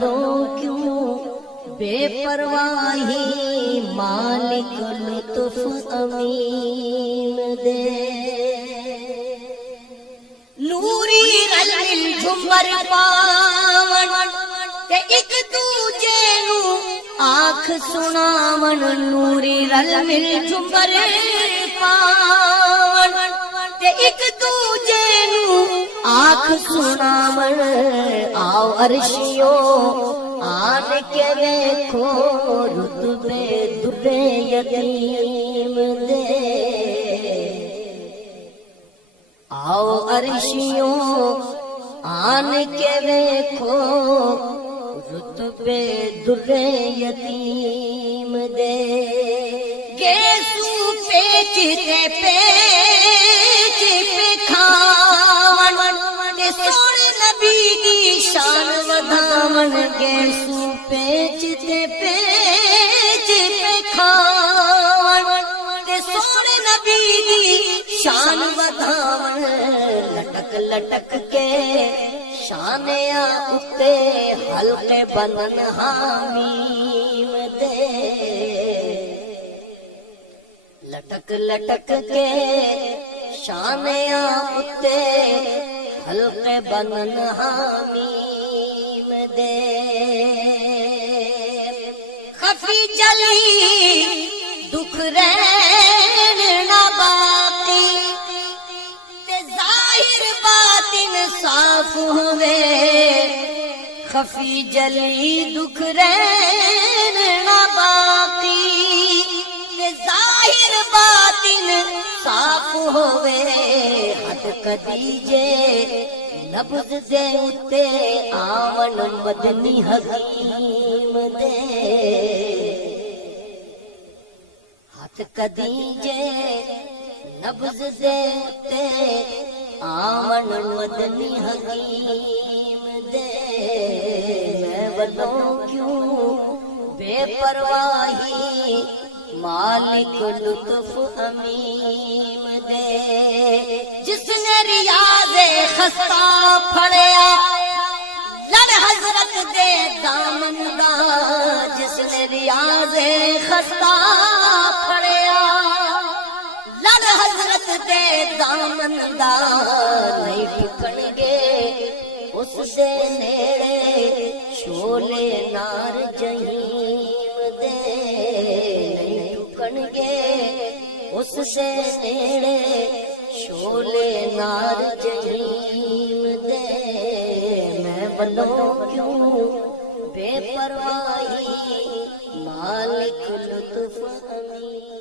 بولو کیوں بے پرواہی، مالک لطف امین دے نوری رل مل جھمر پاون تے ایک دوجے نو آنکھ سناون، نوری رل مل جھمر پاون تے ایک دوجے نو آنکھ سناون، آؤ عرشیو آن کے ویکھو رتبے درے یتیم دے، آؤ عرشیو آن کے ویکھو رتبے درے یتیم دے، گیسو پیچ تے پیچ پہ کھاون تے سونے نبی دی شان ودھاون، گیسو پیچ تے پیچ پہ کھاون تے سونے نبی دی شان ودھاون، لٹک لٹک کے شانیاں اتے حلقے بنن حامیم دے، لٹک لٹک کے شانیاں اتے حلقے بنن حامیم دے، خفی جلی دکھ رہن نہ باقی تے ظاہر باطن صاف ہوئے، خفی جلی دکھ رہن نہ باقی تے ظاہر باطن صاف ہوئے، حد کدیجے نبض دے اتے آون مدنی حکیم دے، ہاتھ کدیجے نبض دے اتے آون مدنی حکیم دے، میں بولوں کیوں بے پرواہی، مالک لطف امیم دے، جس نے ریاض خستہ پھڑیا لڑ حضرت دے دامن دا، جس نے ریاض خستہ پھڑیا لڑ حضرت دے دامن دا، نہیں ٹکن گے اس دے نیڑے شولے نار جہیم دے، نہیں ٹکن گے اس دے نیڑے شولے نار جہیم دے، میں بولوں کیوں بے پرواہی، مالک لطف امین